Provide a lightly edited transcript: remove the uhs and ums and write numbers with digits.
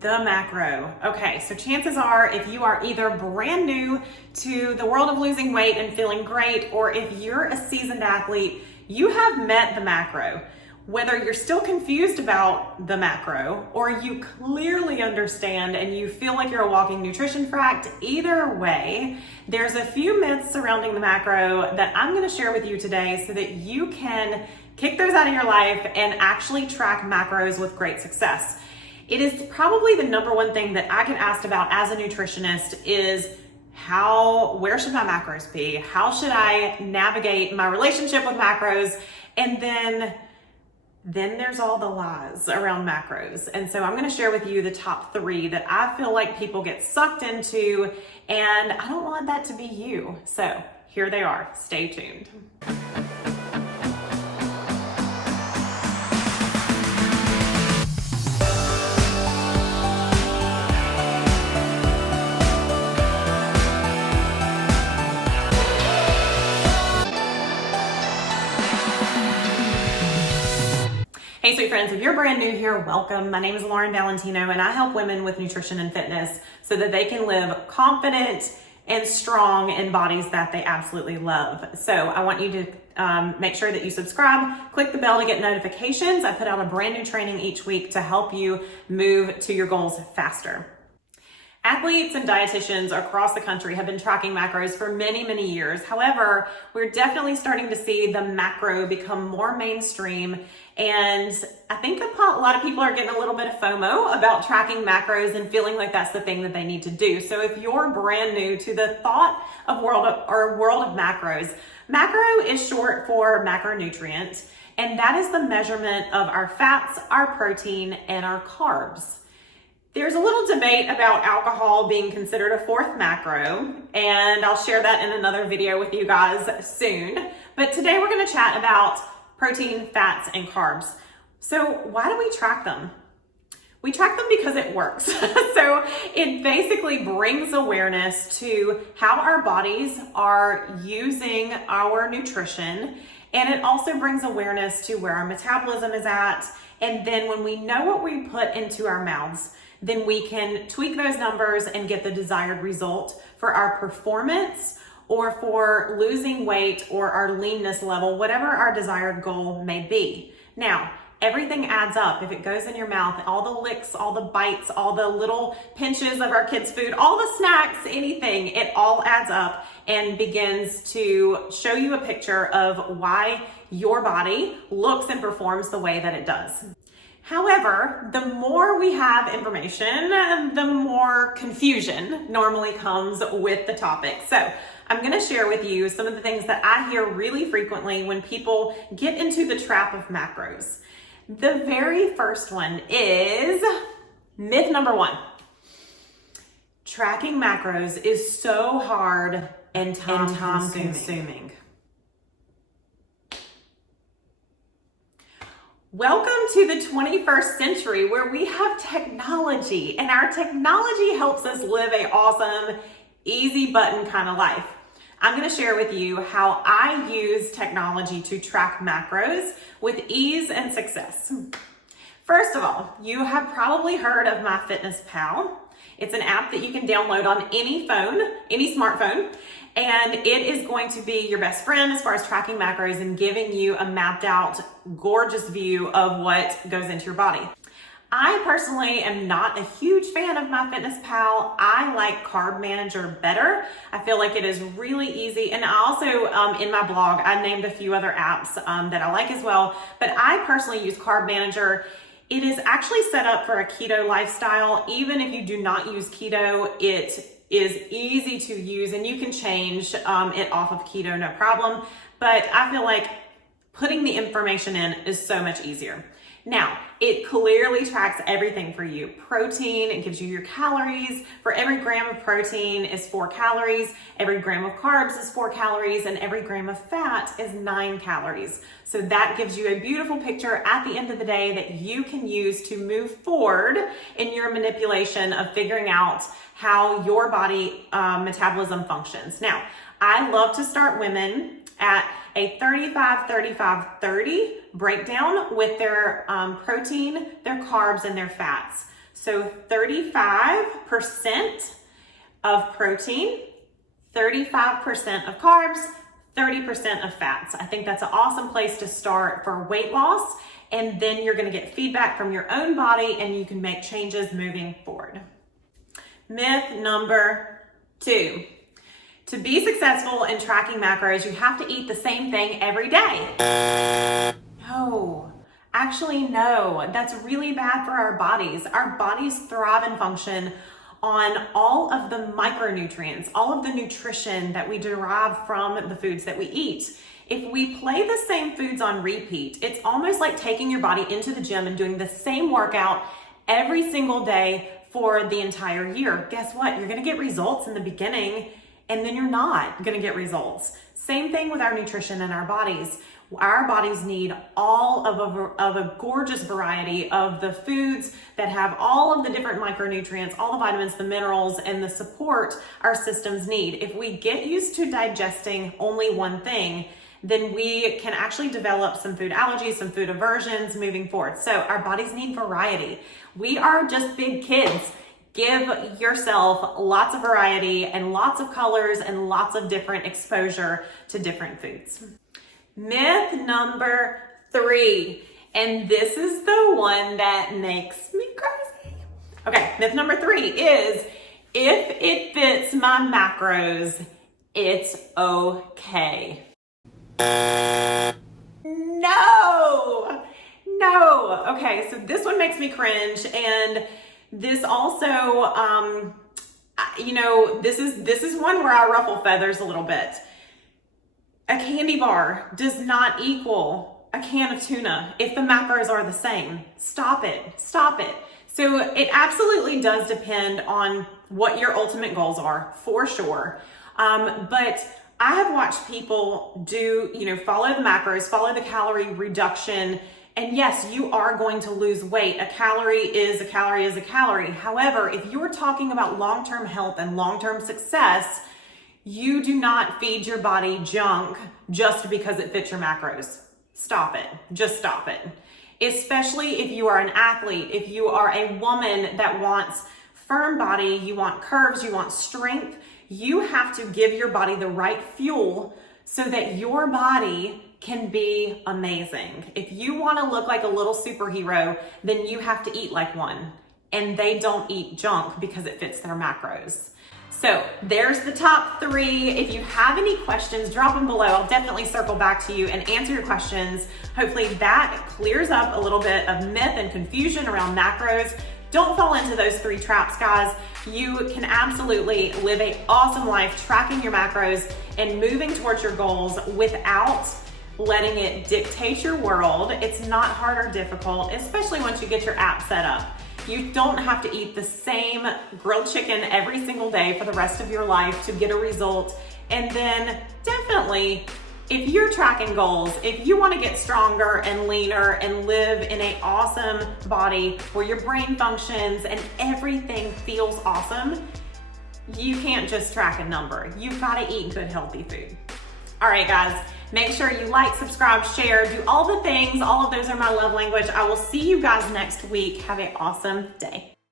The macro. Okay, so chances are if you are either brand new to the world of losing weight and feeling great, or if you're a seasoned athlete, you have met the macro. Whether you're still confused about the macro or you clearly understand and you feel like you're a walking nutrition fact, either way, there's a few myths surrounding the macro that I'm going to share with you today so that you can kick those out of your life and actually track macros with great success. It is probably the number one thing that I get asked about as a nutritionist is where should my macros be? How should I navigate my relationship with macros? And then there's all the lies around macros. And so I'm going to share with you the top 3 that I feel like people get sucked into, and I don't want that to be you. So here they are. Stay tuned. Hey sweet friends, if you're brand new here, welcome. My name is Lauren Valentino and I help women with nutrition and fitness so that they can live confident and strong in bodies that they absolutely love. So I want you to make sure that you subscribe, click the bell to get notifications. I put out a brand new training each week to help you move to your goals faster. Athletes and dietitians across the country have been tracking macros for many, many years. However, we're definitely starting to see the macro become more mainstream. And I think a lot of people are getting a little bit of FOMO about tracking macros and feeling like that's the thing that they need to do. So if you're brand new to the thought of world of macros, macro is short for macronutrient, and that is the measurement of our fats, our protein, and our carbs. There's a little debate about alcohol being considered a 4th macro, and I'll share that in another video with you guys soon. But today we're going to chat about protein, fats, and carbs. So why do we track them? We track them because it works. So it basically brings awareness to how our bodies are using our nutrition, and it also brings awareness to where our metabolism is at. And then when we know what we put into our mouths, then we can tweak those numbers and get the desired result for our performance or for losing weight or our leanness level, whatever our desired goal may be. Now, everything adds up. If it goes in your mouth, all the licks, all the bites, all the little pinches of our kids' food, all the snacks, anything, it all adds up and begins to show you a picture of why your body looks and performs the way that it does. However, the more we have information, the more confusion normally comes with the topic. So I'm going to share with you some of the things that I hear really frequently when people get into the trap of macros. The very first one is myth number 1. Tracking macros is so hard and time consuming. Welcome to the 21st century where we have technology, and our technology helps us live an awesome, easy button kind of life. I'm going to share with you how I use technology to track macros with ease and success. First of all, you have probably heard of MyFitnessPal. It's an app that you can download on any phone, any smartphone, and it is going to be your best friend as far as tracking macros and giving you a mapped out, gorgeous view of what goes into your body. I personally am not a huge fan of MyFitnessPal. I like Carb Manager better. I feel like it is really easy. And I also, in my blog, I named a few other apps that I like as well. But I personally use Carb Manager. It is actually set up for a keto lifestyle. Even if you do not use keto, it is easy to use and you can change it off of keto, no problem. But I feel like putting the information in is so much easier. Now, it clearly tracks everything for you. Protein, it gives you your calories. For every gram of protein is 4 calories. Every gram of carbs is 4 calories, and every gram of fat is 9 calories. So that gives you a beautiful picture at the end of the day that you can use to move forward in your manipulation of figuring out how your body metabolism functions. Now, I love to start women at a 35-35-30 breakdown with their protein, their carbs, and their fats. So 35% of protein, 35% of carbs, 30% of fats. I think that's an awesome place to start for weight loss. And then you're gonna get feedback from your own body and you can make changes moving forward. Myth number 2. To be successful in tracking macros, you have to eat the same thing every day. No, actually no. That's really bad for our bodies. Our bodies thrive and function on all of the micronutrients, all of the nutrition that we derive from the foods that we eat. If we play the same foods on repeat, it's almost like taking your body into the gym and doing the same workout every single day for the entire year. Guess what? You're gonna get results in the beginning, and then you're not gonna get results. Same thing with our nutrition and our bodies. Our bodies need all of a gorgeous variety of the foods that have all of the different micronutrients, all the vitamins, the minerals, and the support our systems need. If we get used to digesting only one thing, then we can actually develop some food allergies, some food aversions moving forward. So our bodies need variety. We are just big kids. Give yourself lots of variety and lots of colors and lots of different exposure to different foods. Myth number 3, and this is the one that makes me crazy. Okay, myth number 3 is, if it fits my macros, it's okay. No. Okay, so this one makes me cringe, and this also, this is one where I ruffle feathers a little bit. A candy bar does not equal a can of tuna if the macros are the same. Stop it. So it absolutely does depend on what your ultimate goals are, for sure. But I have watched people do, follow the macros, follow the calorie reduction. And yes, you are going to lose weight. A calorie is a calorie is a calorie. However, if you're talking about long-term health and long-term success, you do not feed your body junk just because it fits your macros. Stop it. Just stop it. Especially if you are an athlete, if you are a woman that wants firm body, you want curves, you want strength, you have to give your body the right fuel so that your body can be amazing. If you want to look like a little superhero, then you have to eat like one. And they don't eat junk because it fits their macros. So there's the top 3. If you have any questions, drop them below. I'll definitely circle back to you and answer your questions. Hopefully that clears up a little bit of myth and confusion around macros. Don't fall into those 3 traps, guys. You can absolutely live an awesome life tracking your macros and moving towards your goals without letting it dictate your world. It's not hard or difficult, especially once you get your app set up. You don't have to eat the same grilled chicken every single day for the rest of your life to get a result. And then definitely, if you're tracking goals, if you want to get stronger and leaner and live in an awesome body where your brain functions and everything feels awesome, you can't just track a number. You've got to eat good, healthy food. All right, guys, make sure you like, subscribe, share, do all the things. All of those are my love language. I will see you guys next week. Have an awesome day.